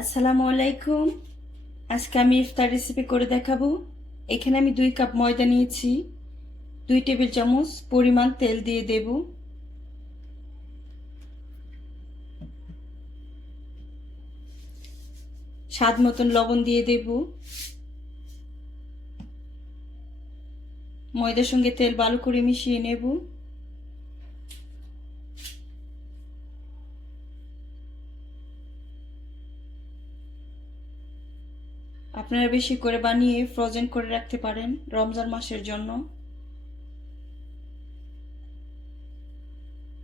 আসসালামু আলাইকুম। আজকে আমি ইফতার রেসিপি করে দেখাবো। এখানে আমি দুই কাপ ময়দা নিয়েছি। দুই টেবিল চামচ পরিমাণ তেল দিয়ে দেব। স্বাদ মতন লবণ দিয়ে দেব। ময়দার সঙ্গে তেল ভালো করে মিশিয়ে নেব। আপনারা বেশি করে বানিয়ে ফ্রোজেন করে রাখতে পারেন রমজান মাসের জন্য।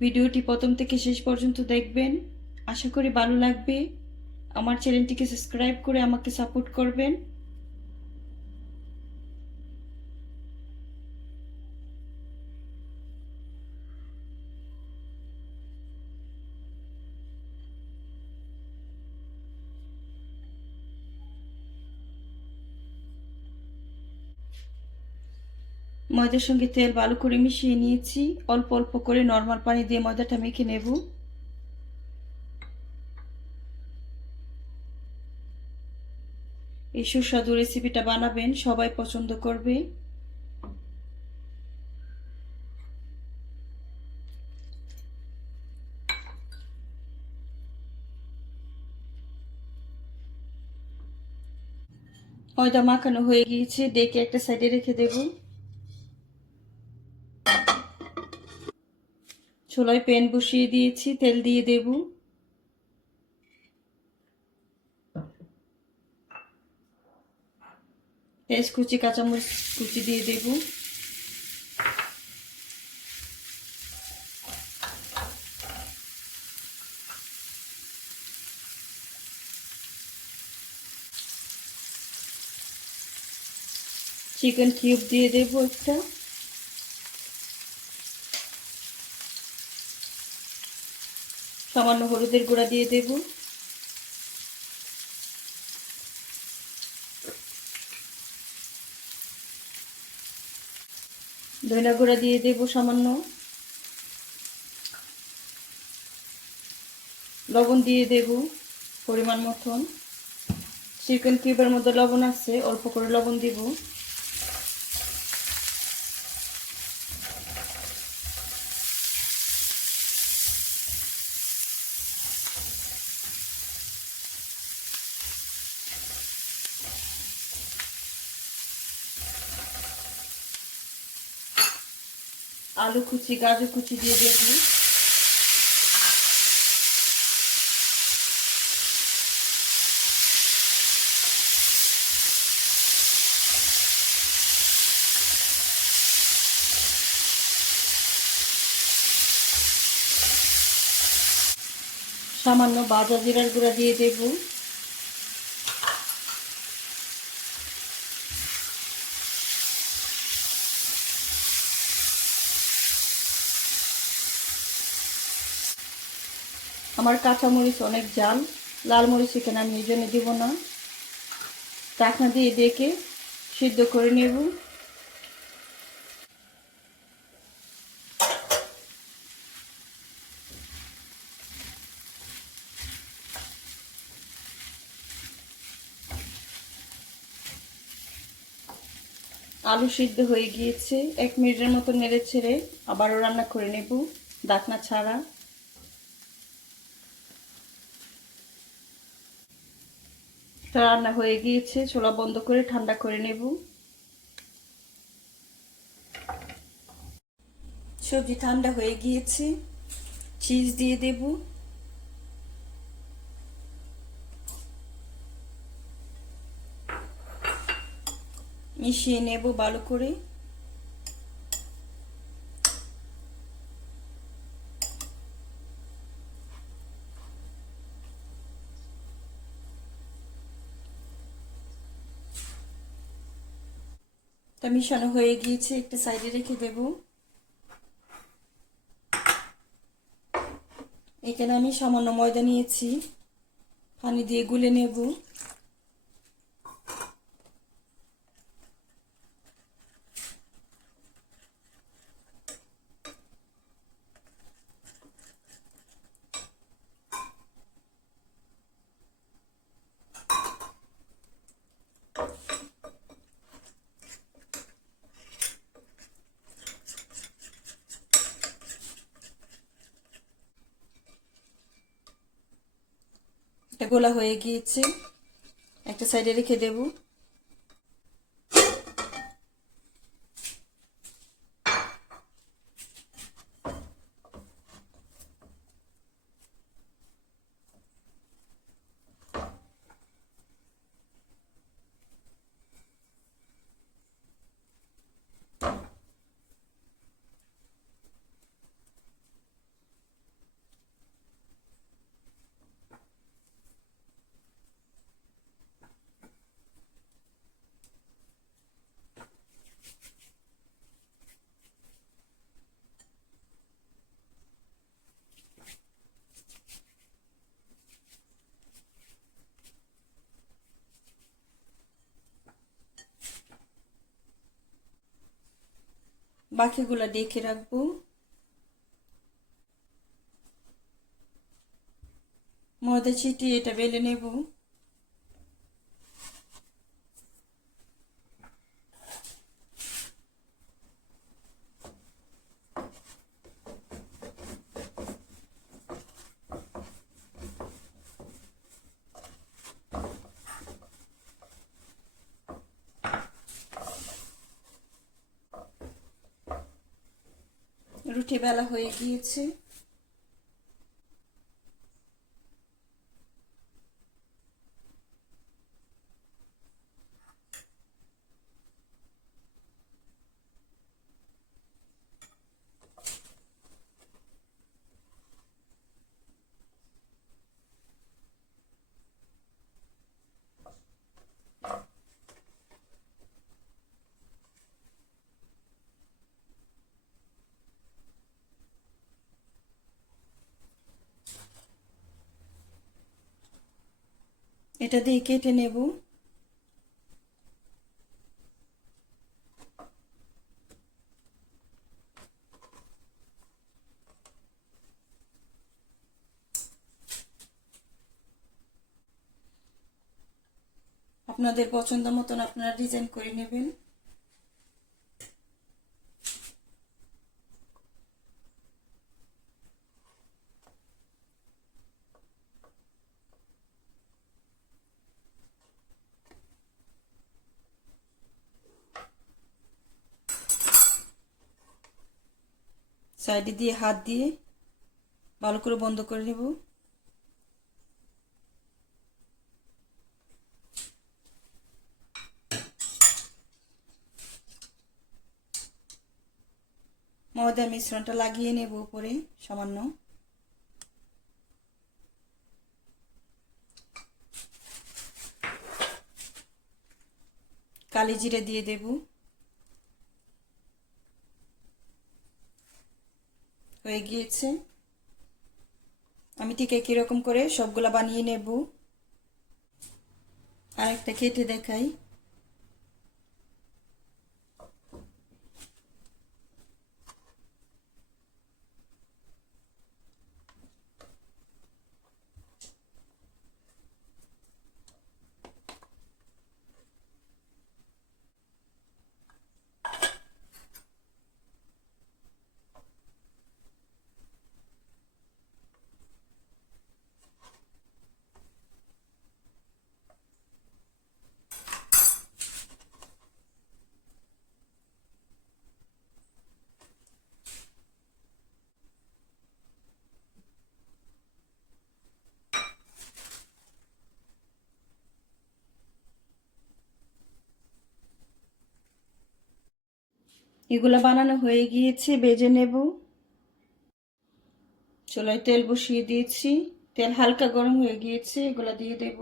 ভিডিওটি প্রথম থেকে শেষ পর্যন্ত দেখবেন। আশা করি ভালো লাগবে। আমার চ্যানেলটিকে সাবস্ক্রাইব করে আমাকে সাপোর্ট করবেন। ময়দার সঙ্গে তেল ভালো করে মিশিয়ে নিয়েছি। অল্প অল্প করে নর্মাল পানি দিয়ে ময়দাটা মেখে নেব। এই সুস্বাদু রেসিপিটা বানাবেন, সবাই পছন্দ করবে। ময়দা মাখানো হয়ে গিয়েছে, ডেকে একটা সাইডে রেখে দেবো। চুলায় প্যান বসিয়ে দিয়েছি, তেল দিয়ে দেব। পেঁয়াজ কুচি কাঁচামরিচ কুচি দিয়ে দেব। চিকেন কিউব দিয়ে দেব একটা। সামান্য হলুদের গুঁড়া দিয়ে দেব। ধনিয়া গুঁড়া দিয়ে দেব সামান্য। লবণ দিয়ে দেব পরিমাণ মতন। চিকেন কিউবের মধ্যে লবণ আছে, অল্প করে লবণ দিব। আলু কুচি গাজর কুচি দিয়ে দেব। সামান্য বাজা জিরার গুঁড়া দিয়ে দেব। আমার কাঁচা মরিচ অনেক জাল, লাল মরিচ এখানে আমি এই জন্য দিব না। চাকনা দিয়ে ডেকে সিদ্ধ করে নেব। আলু সিদ্ধ হয়ে গিয়েছে, এক মিনিটের মতো নেড়ে ছেড়ে আবারও রান্না করে নেব ডাকনা ছাড়া। রান্না হয়ে গিয়েছে চোলা বন্ধ করে ঠান্ডা করে নেব। সবজি ঠান্ডা হয়ে গিয়েছে, চিজ দিয়ে দেব। মিশিয়ে নেব ভালো করে। তা মিশানো হয়ে গিয়েছে, একটা সাইডে রেখে দেব। এখানে আমি সামান্য ময়দা নিয়েছি, পানি দিয়ে গুলে নেব। এটা গোলা হয়ে গিয়েছে। একটা সাইডে রেখে দেব। বাকিগুলো ডেকে রাখব। ময়দা ছিটিয়ে এটা বেলে নেব। রুটি বেলা হয়ে গিয়েছে। এটা দিয়ে কেটে নেব। আপনাদের পছন্দ মতন আপনারা ডিজাইন করে নেবেন। সাইডে দিয়ে হাত দিয়ে ভালো করে বন্ধ করে নেব। ময়দার মিশ্রণটা লাগিয়ে নেব উপরে, সামান্য। কালি জিরে দিয়ে দেব। হয়ে গিয়েছে। আমি ঠিক একই রকম করে সবগুলা বানিয়ে নেব। আর একটা কেটে দেখাই। এগুলো বানানো হয়ে গিয়েছে, বেজে নেব। চুলায় তেল বসিয়ে দিয়েছি। তেল হালকা গরম হয়ে গিয়েছে, এগুলো দিয়ে দেব।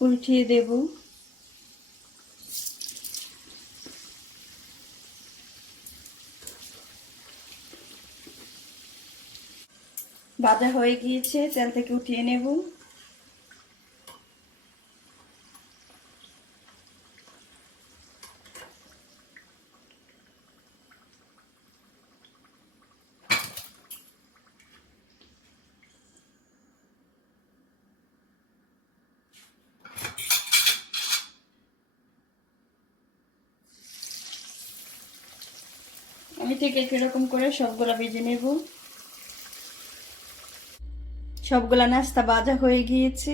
উল্টিয়ে দেব। ভাজা হয়ে গিয়েছে, তেল থেকে উঠিয়ে নেব। আমি ঠিক একই রকম করে সবগুলো বেজে নেব। সবগুলা নাস্তা বাজা হয়ে গিয়েছে।